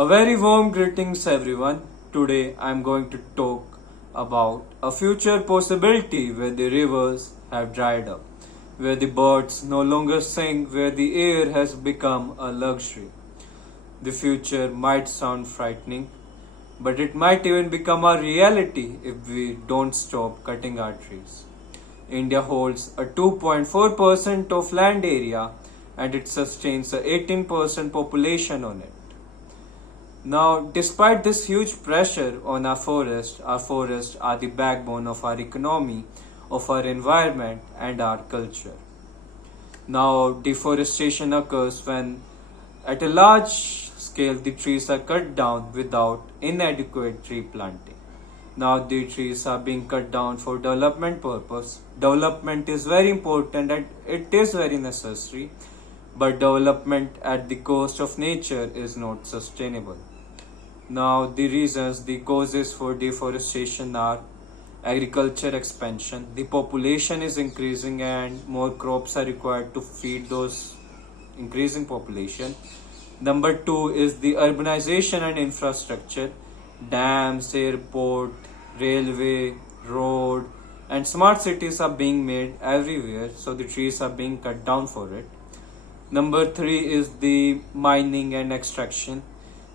A very warm greetings everyone. Today I am going to talk about a future possibility where the rivers have dried up, where the birds no longer sing, where the air has become a luxury. The future might sound frightening, but it might even become a reality if we don't stop cutting our trees. India holds a 2.4% of land area and it sustains a 18% population on it. Now, despite this huge pressure on our forests are the backbone of our economy, of our environment, and our culture. Now, deforestation occurs when, at a large scale, the trees are cut down without inadequate tree planting. Now, the trees are being cut down for development purpose. Development is very important and it is very necessary, but development at the cost of nature is not sustainable. Now, the causes for deforestation are agriculture expansion. The population is increasing and more crops are required to feed those increasing population. Number two is the urbanization and infrastructure. Dams, airport, railway, road, and smart cities are being made everywhere, so the trees are being cut down for it. Number three is the mining and extraction.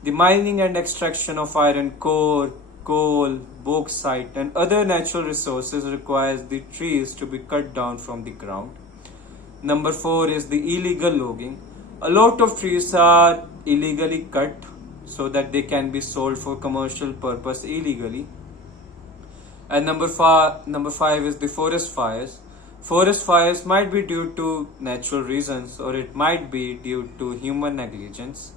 The mining and extraction of iron ore, coal, bauxite, and other natural resources requires the trees to be cut down from the ground. Number four is the illegal logging. A lot of trees are illegally cut so that they can be sold for commercial purpose illegally. And number five is the forest fires. Forest fires might be due to natural reasons or it might be due to human negligence.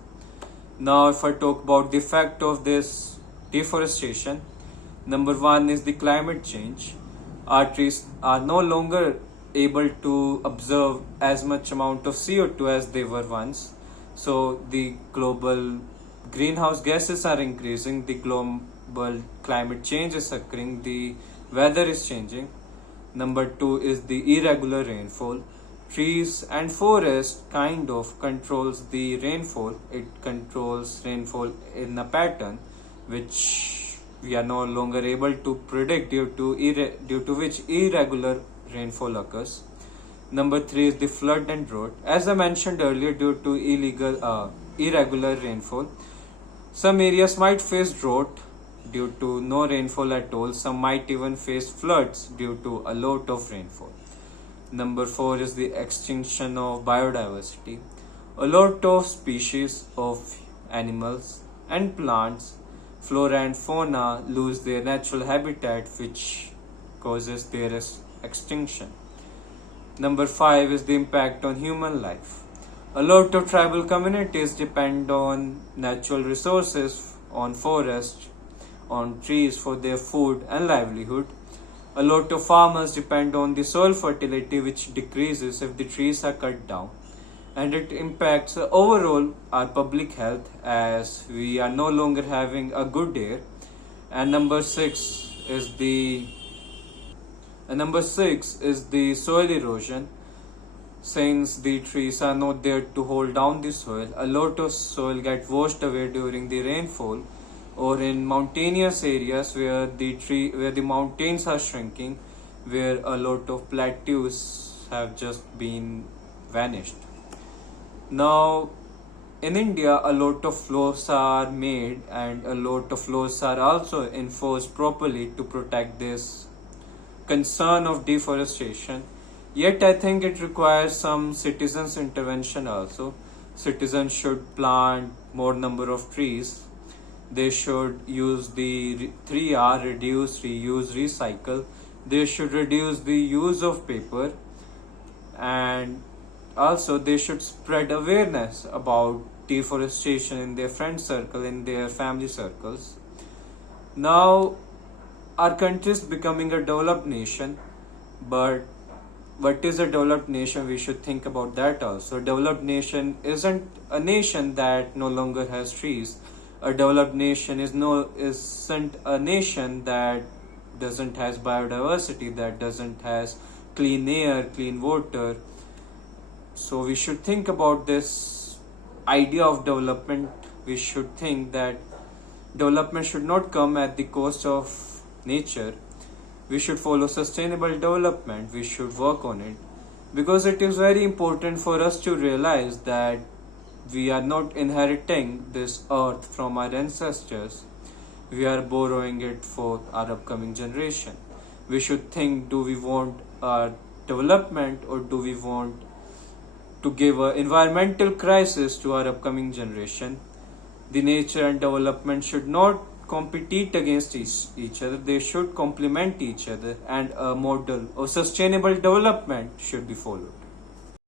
Now, if I talk about the effect of this deforestation, number one is the climate change. Our trees are no longer able to absorb as much amount of CO2 as they were once. So, the global greenhouse gases are increasing, the global climate change is occurring, the weather is changing. Number two is the irregular rainfall. Trees and forest kind of controls the rainfall. It controls rainfall in a pattern which we are no longer able to predict due to which irregular rainfall occurs. Number three is the flood and drought. As I mentioned earlier, due to irregular rainfall, some areas might face drought due to no rainfall at all. Some might even face floods due to a lot of rainfall. Number four is the extinction of biodiversity. A lot of species of animals and plants, flora and fauna lose their natural habitat, which causes their extinction. Number five is the impact on human life. A lot of tribal communities depend on natural resources, on forests, on trees for their food and livelihood. A lot of farmers depend on the soil fertility, which decreases if the trees are cut down, and it impacts overall our public health as we are no longer having a good air. And number six is the soil erosion. Since the trees are not there to hold down the soil, a lot of soil get washed away during the rainfall, or in mountainous areas where the mountains are shrinking, where a lot of plateaus have just been vanished. Now, in India, a lot of laws are made and a lot of laws are also enforced properly to protect this concern of deforestation. Yet, I think it requires some citizens' intervention also. Citizens should plant more number of trees. They should use the 3R, reduce, reuse, recycle. They should reduce the use of paper, and also they should spread awareness about deforestation in their friend circle, in their family circles. Now, our country is becoming a developed nation, but what is a developed nation? We should think about that also. A developed nation isn't a nation that no longer has trees. A developed nation isn't a nation that doesn't has biodiversity, that doesn't has clean air, clean water. So we should think about this idea of development we should think that development should not come at the cost of nature. We should follow sustainable development. We should work on it because it is very important for us to realize that we are not inheriting this earth from our ancestors. We are borrowing it for our upcoming generation. We should think, do we want our development or do we want to give an environmental crisis to our upcoming generation? The nature and development should not compete against each other. They should complement each other, and a model of sustainable development should be followed.